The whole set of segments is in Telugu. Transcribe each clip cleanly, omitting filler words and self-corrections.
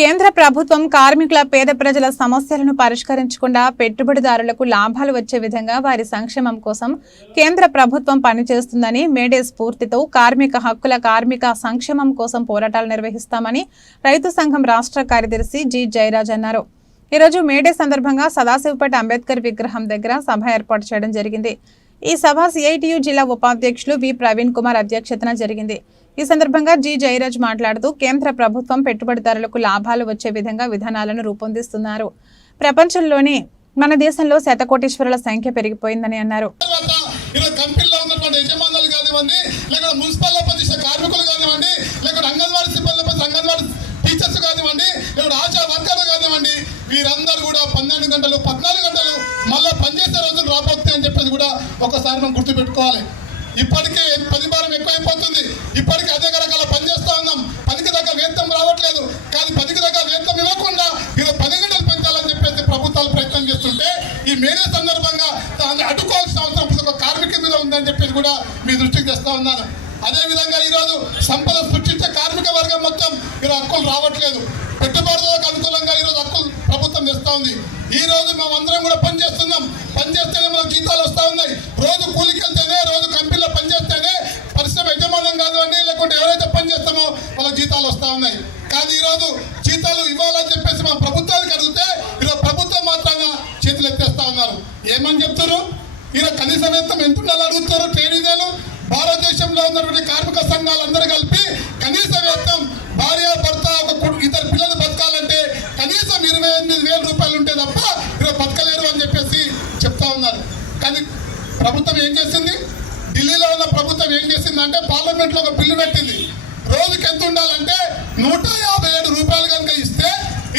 కేంద్ర ప్రభుత్వం కార్మికుల పేద ప్రజల సమస్యలను పరిష్కరించకుండా పెట్టుబడిదారులకు లాభాలు వచ్చే విధంగా వారి సంక్షేమం కోసం కేంద్ర ప్రభుత్వం పనిచేస్తుందని మేడే స్ఫూర్తితో కార్మిక హక్కుల కార్మిక సంక్షేమం కోసం పోరాటాలు నిర్వహిస్తామని రైతు సంఘం రాష్ట్ర కార్యదర్శి జి జయరాజ్ అన్నారు. ఈరోజు మేడే సందర్భంగా సదాశివపేట అంబేద్కర్ విగ్రహం దగ్గర సభ ఏర్పాటు చేయడం జరిగింది. ఈ సభ సిఐటియు జిల్లా ఉపాధ్యక్షులు వి ప్రవీణ్ కుమార్ అధ్యక్షతన జరిగింది. ఈ సందర్భంగా జి జయరాజ్ మాట్లాడుతూ కేంద్ర ప్రభుత్వం పెట్టుబడిదారులకు లాభాలు వచ్చే విధంగా విధానాలను రూపొందిస్తున్నారు. ప్రపంచంలోనే మన దేశంలో శతకోటీశ్వరుల సంఖ్య పెరిగిపోయిందని అన్నారు. వీరందరూ కూడా 12 గంటలు 14 గంటలు మళ్ళీ పనిచేసే రోజులు రాబోతుంది అని చెప్పేసి కూడా ఒకసారి మనం గుర్తుపెట్టుకోవాలి. ఇప్పటికే పని భారం ఎక్కువైపోతుంది. ఇప్పటికే అదే రకాల పని చేస్తూ ఉన్నాం. పనికి దగ్గర వేతనం రావట్లేదు. కానీ పనికి దగ్గర వేతనం ఇవ్వకుండా 10 గంటలు పెంచాలని చెప్పేసి ప్రభుత్వాలు ప్రయత్నం చేస్తుంటే ఈ మేరే సందర్భంగా దాన్ని అడ్డుకోవాల్సిన అవసరం ఒక కార్మికుల మీద ఉందని చెప్పేసి కూడా మీ దృష్టికి తెస్తా ఉన్నాను. అదేవిధంగా ఈరోజు సంపద సృష్టించే కార్మిక వర్గం మొత్తం ఈరోజు హక్కులు రావట్లేదు. పెట్టుబడులకు అనుకూలంగా ఈరోజు హక్కులు ప్రభుత్వం తెస్తా ఉంది. ఈ రోజు మేమందరం కూడా పనిచేస్తున్నాం. పనిచేస్తేనే మనకు జీతాలు వస్తూ ఉన్నాయి. రోజు కూలికి వెళ్తేనే, రోజు కంపెనీలో పనిచేస్తేనే పరిశ్రమ యజమానం కానివ్వండి, లేకుంటే ఎవరైతే పనిచేస్తామో వాళ్ళకి జీతాలు వస్తూ ఉన్నాయి. కానీ ఈరోజు జీతాలు ఇవ్వాలని చెప్పేసి మా ప్రభుత్వానికి అడిగితే ఈరోజు ప్రభుత్వం మాత్రంగా చేతులు ఎత్తేస్తా ఉన్నారు. ఏమని చెప్తారు? ఈరోజు కనీస వేతనం ఎంత ఉండాలని అడుగుతారు ట్రేడ్ యూనియన్లు. భారతదేశంలో ఉన్నటువంటి కార్మిక సంఘాలు అందరూ కలిపి కనీస వేతనం భార్య భర్త ఇద్దరు పిల్లలు బతకాలంటే కనీసం 28,000 రూపాయలు ఉంటే తప్ప ఈరోజు బతకలేరు అని చెప్పేసి చెప్తా ఉన్నారు. కానీ ప్రభుత్వం ఏం చేసింది? ఢిల్లీలో ఉన్న ప్రభుత్వం ఏం చేసిందంటే పార్లమెంట్లో ఒక బిల్లు పెట్టింది. రోజుకి ఎంత ఉండాలంటే 157 రూపాయలు కనుక ఇస్తే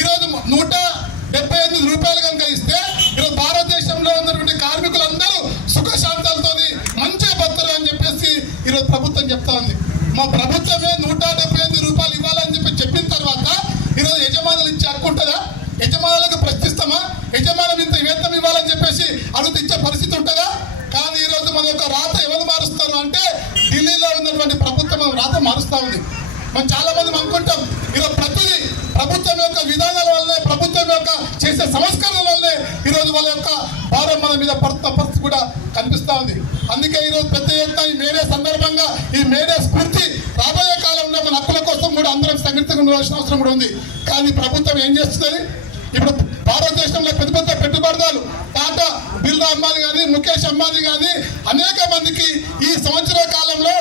ఈరోజు 178 రూపాయలు కనుక ఇస్తే ఈరోజు భారతదేశంలో ఉన్నటువంటి కార్మికులందరూ సుఖశాంతాలతో మంచిగా బతకరు అని చెప్పేసి ఈరోజు ప్రభుత్వం చెప్తా ఉంది. మా ప్రభుత్వమే 178 రూపాయలు ఇవ్వాలని చెప్పిన తర్వాత ఈరోజు యజమానులు ఇచ్చే హక్కు ఉంటుందా? యజమానులకు ప్రశ్నిస్తామా? యజమానం ఇంత వేతనం ఇవ్వాలని చెప్పేసి అడుగుతూ ఇచ్చే పరిస్థితి ఉంటుందా? కానీ ఈరోజు మన యొక్క రాత ఎవరు మారుస్తారు అంటే ఢిల్లీలో ఉన్నటువంటి ప్రభుత్వం రాత మారుస్తూ ఉంది. మనం చాలా మంది అనుకుంటాం ఈరోజు ప్రతిదీ ప్రభుత్వం యొక్క విధానాల వల్లే, ప్రభుత్వం యొక్క చేసే సంస్కరణల వల్లే ఈరోజు వాళ్ళ యొక్క భారం మన మీద పడుతున్న పరిస్థితి కూడా కనిపిస్తూ ఉంది. అందుకే ఈరోజు పెద్ద ఎత్తున ఈ మేడే సందర్భంగా ఈ మేడే స్ఫూర్తి రాబోయే కాలంలో మన హక్కుల కోసం కూడా అందరం సంఘటితంగా ఉండాల్సిన అవసరం కూడా ఉంది. కానీ ప్రభుత్వం ఏం చేస్తుంది? ఇప్పుడు భారతదేశంలో పెద్ద పెద్ద పెట్టుబడిదారులు టాటా, బిర్లా అంబానీ కానీ, ముఖేష్ అంబానీ కానీ అనేక మందికి ఈ సంవత్సర కాలంలో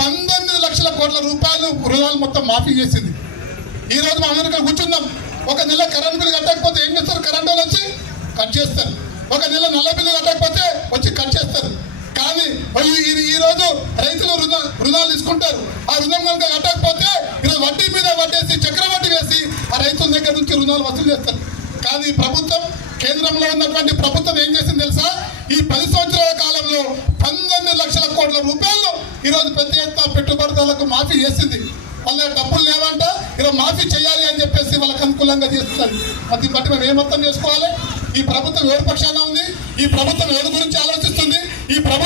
19 లక్షల కోట్ల రూపాయలు రుణాలు మొత్తం మాఫీ చేసింది. ఈ రోజు మనం అందరికీ కూర్చున్నాం. ఒక నెల కరెంట్ బిల్లు కట్టకపోతే ఏం చేస్తారు? కరెంట్ వాళ్ళు వచ్చి కట్ చేస్తారు. ఒక నెల నల్ల బిల్లు కట్టకపోతే వచ్చి కట్ చేస్తారు. కానీ ఈ రోజు రైతులు రుణాలు తీసుకుంటారు. ఆ రుణం కనుక కట్టకపోతే ఈరోజు వడ్డీ మీద వడ్డేసి చక్రవడ్డీ వేసి ఆ రైతుల దగ్గర నుంచి రుణాలు వసూలు చేస్తారు. కానీ ప్రభుత్వం, కేంద్రంలో ఉన్నటువంటి ప్రభుత్వం ఏం చేసింది తెలుసా? ఈ 10 సంవత్సరాల కాలంలో 19 లక్షల కోట్ల రూపాయలు ఈరోజు పెద్ద ఎత్తున పెట్టుబడిదారులకు మాఫీ చేసింది. వాళ్ళ డబ్బులు లేవంట, ఈరోజు మాఫీ చేయాలి అని చెప్పేసి వాళ్ళకి అనుకూలంగా చేస్తున్నారు. దీన్ని బట్టి మేము ఏమర్థం చేసుకోవాలి? ఈ ప్రభుత్వం ఎవరి పక్షాన ఉంది? ఈ ప్రభుత్వం ఎవరి గురించి ఆలోచిస్తుంది? ఈ ప్రభుత్వం